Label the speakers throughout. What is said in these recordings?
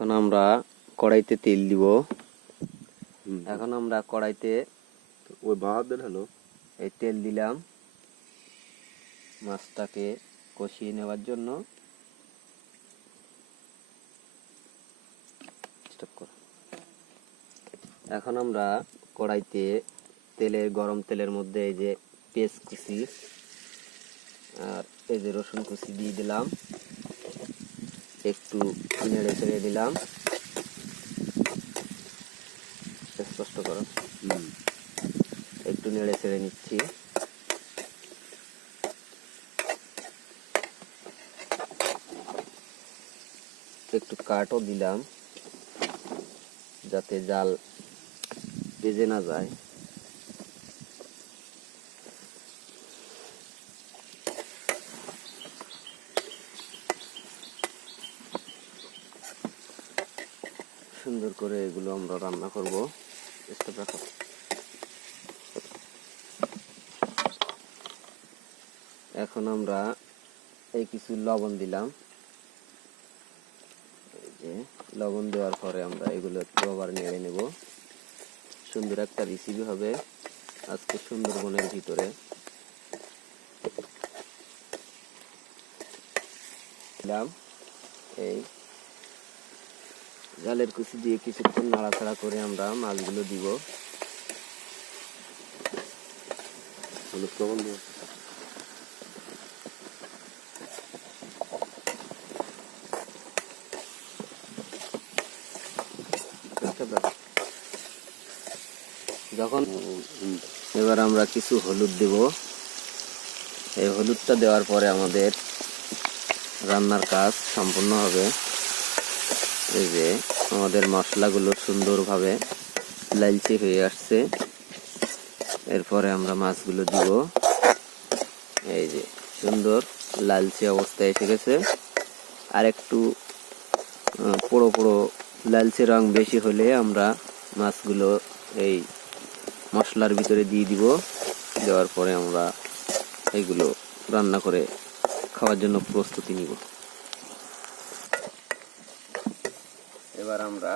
Speaker 1: এখন আমরা কড়াইতে তেল দিব। এখন আমরা কড়াইতে
Speaker 2: ওই বাঁ হাত দেন হ্যালো
Speaker 1: এই তেল দিলাম। মাছটাকে কষিয়ে নেওয়ার জন্য। এখন আমরা কড়াইতে তেলের গরম তেলের মধ্যে এই যে পেঁয়াজ কুচি আর এই যে রসুন কুচি দিয়ে দিলাম। একটু নেড়ে ছেড়ে দিলাম। স্পষ্ট করো। একটু নেড়ে ছেড়ে নিচ্ছি। একটু কাঠও দিলাম যাতে জাল বেজে না যায়। সুন্দর করে এগুলো আমরা রান্না করব। চেষ্টা রাখো এখন আমরা এই কিছু লবণ দিলাম। এই যে, লবণ দেওয়ার পরে আমরা এগুলো একটু আবার নেড়ে নেব। সুন্দর একটা রেসিপি হবে আজকে সুন্দরবনের ভিতরে। দিলাম। এই জালের কুচি দিয়ে কিছুক্ষণ নাড়াচাড়া করে আমরা মাছগুলো দিব।
Speaker 2: দিয়ে।
Speaker 1: যখন এবার আমরা কিছু হলুদ দেব, এই হলুদটা দেওয়ার পরে আমাদের রান্নার কাজ সম্পূর্ণ হবে। এই যে আমাদের মশলাগুলো সুন্দরভাবে লালচে হয়ে আসছে। এরপরে আমরা মাছগুলো দিব। এই যে সুন্দর লালচে অবস্থায় এসে গেছে। আর একটু পোড়ো পোড়ো লালচে রং বেশি হলে আমরা মাছগুলো এই মশলার ভিতরে দিয়ে দিব। দেওয়ার পরে আমরা এগুলো রান্না করে খাওয়ার জন্য প্রস্তুতি নিব। এবার আমরা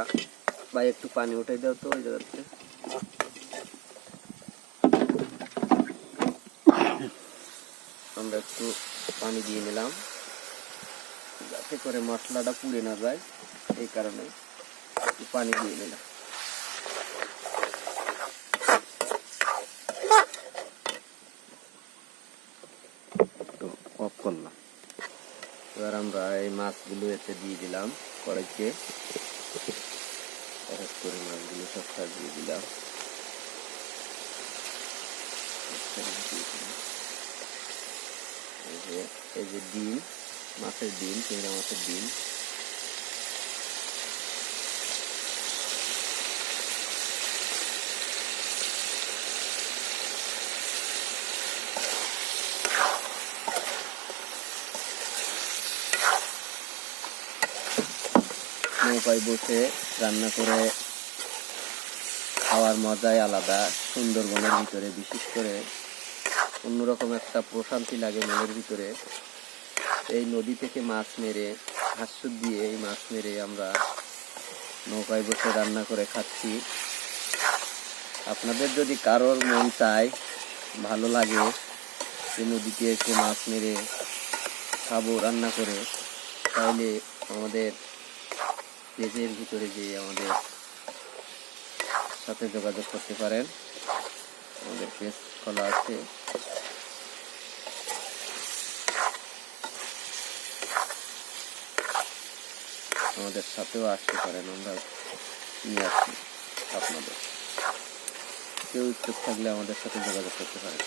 Speaker 1: ভাই একটু পানি উঠাই দাও তো, ওই জায়গাতে। আমরা একটু পানি দিয়ে নিলাম। যাতে করে মশলাটা পুড়ে না যায়, এই কারণে একটু পানি দিয়ে নিলাম।
Speaker 2: করলাম।
Speaker 1: এবার আমরা এই মাছগুলো এতে দিয়ে দিলাম কড়াইতে। এক করে মাছগুলো সব সাজিয়ে দিলাম। এই যে এই যে ডিম, মাছের ডিম, চিংড়া মাছের ডিম নৌকায় বসে রান্না করে খাওয়ার মজাই আলাদা, সুন্দরবনের ভিতরে বিশেষ করে অন্যরকম একটা প্রশান্তি লাগে মনের ভিতরে। এই নদী থেকে মাছ মেরে হাস্য দিয়ে এই মাছ মেরে আমরা নৌকায় বসে রান্না করে খাচ্ছি। আপনাদের যদি কারোর মন চায়, ভালো লাগে যে নদীতে এসে মাছ মেরে খাব, রান্না করে, তাহলে আমাদের পেজের ভিতরে যে আমাদের সাথে যোগাযোগ করতে পারেন। আমাদের পেজ খোলা আছে। আমাদের সাথেও আসতে পারেন। আমরা নিয়ে আসি আপনাদের। কেউ ইচ্ছুক থাকলে আমাদের সাথে যোগাযোগ করতে পারেন।